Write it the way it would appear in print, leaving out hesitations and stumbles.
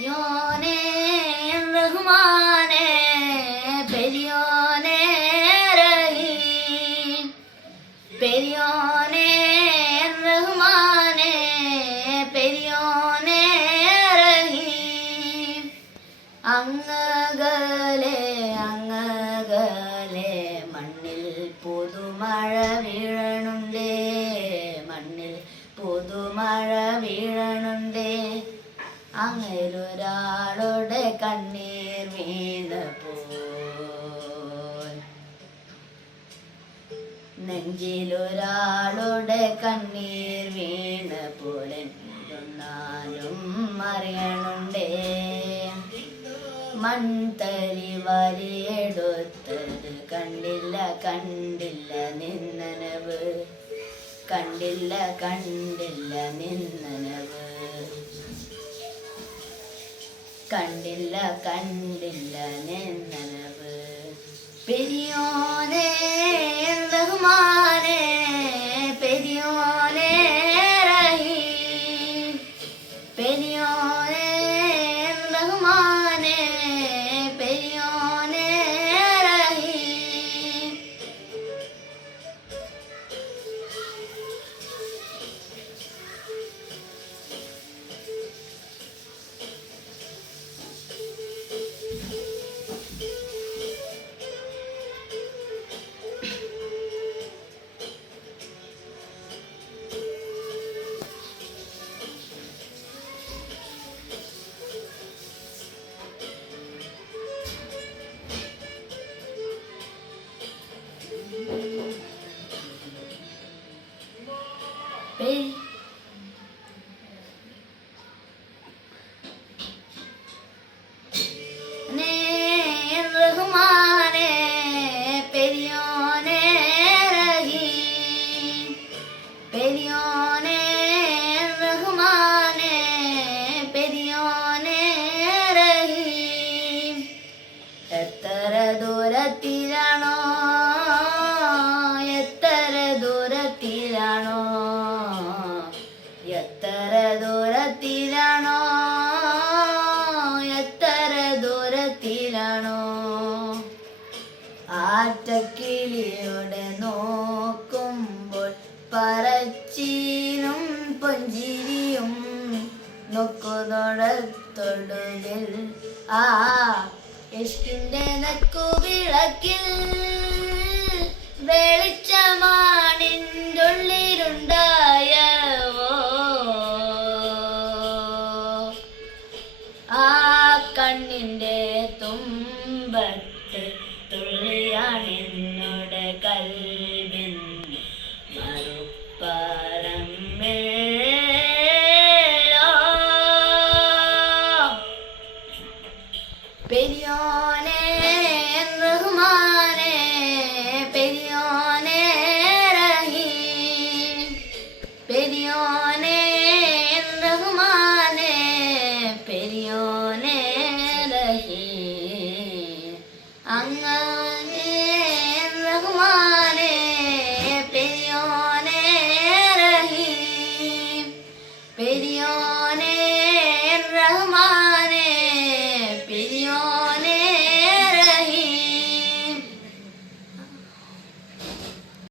യോനെ റഹ്മാനെ പെരിയോനെ റഹീം പെരിയോനെ റഹ്മാനെ പെരിയോനെ റഹീം അങ്ങകലെ അങ്ങകലെ മണ്ണിൽ പുതുമഴ വീഴണുണ്ടേ മണ്ണിൽ പുതുമഴ വീഴണുണ്ടേ അങ്ങനൊരാളുടെ കണ്ണീർ വീണപ്പോൾ നെഞ്ചിലൊരാളുടെ കണ്ണീർ വീണപ്പോൾ എന്നാലും അറിയണുണ്ടേ മൺതരി വലിയെടുത്തത് കണ്ടില്ല കണ്ടില്ല നിന്നനവ് കണ്ടില്ല കണ്ടില്ല നിന്നനവ് കണ്ടില്ല കണ്ടില്ല നിന്നനവ് പെരിയോനെ റഹ്മാനെ പെരിയോനെ റഹീം പെരിയോനെ റഹ്മാനെ പെരിയോനെ റഹീം റഹ്മാനെ പെരിയോനെ റഹീം പെരിയോനെ റഹ്മാനെ പെരിയോനെ റഹീം എത്ര ദൂരത്തിലാണോ എത്ര ദൂരത്തിലാണോ എത്ര ദൂരത്തിലാണോ എത്ര ദൂരത്തിലാണോ ആറ്റക്കിളിയോടെ നോക്കുമ്പോൾ പറച്ചീനും പുഞ്ചിരിയും നോക്കുന്നോടത്തൊടുവിൽ ആ ഇഷ്ടിന്റെ നക്കുവിളക്കിൽ വെളിച്ചമായി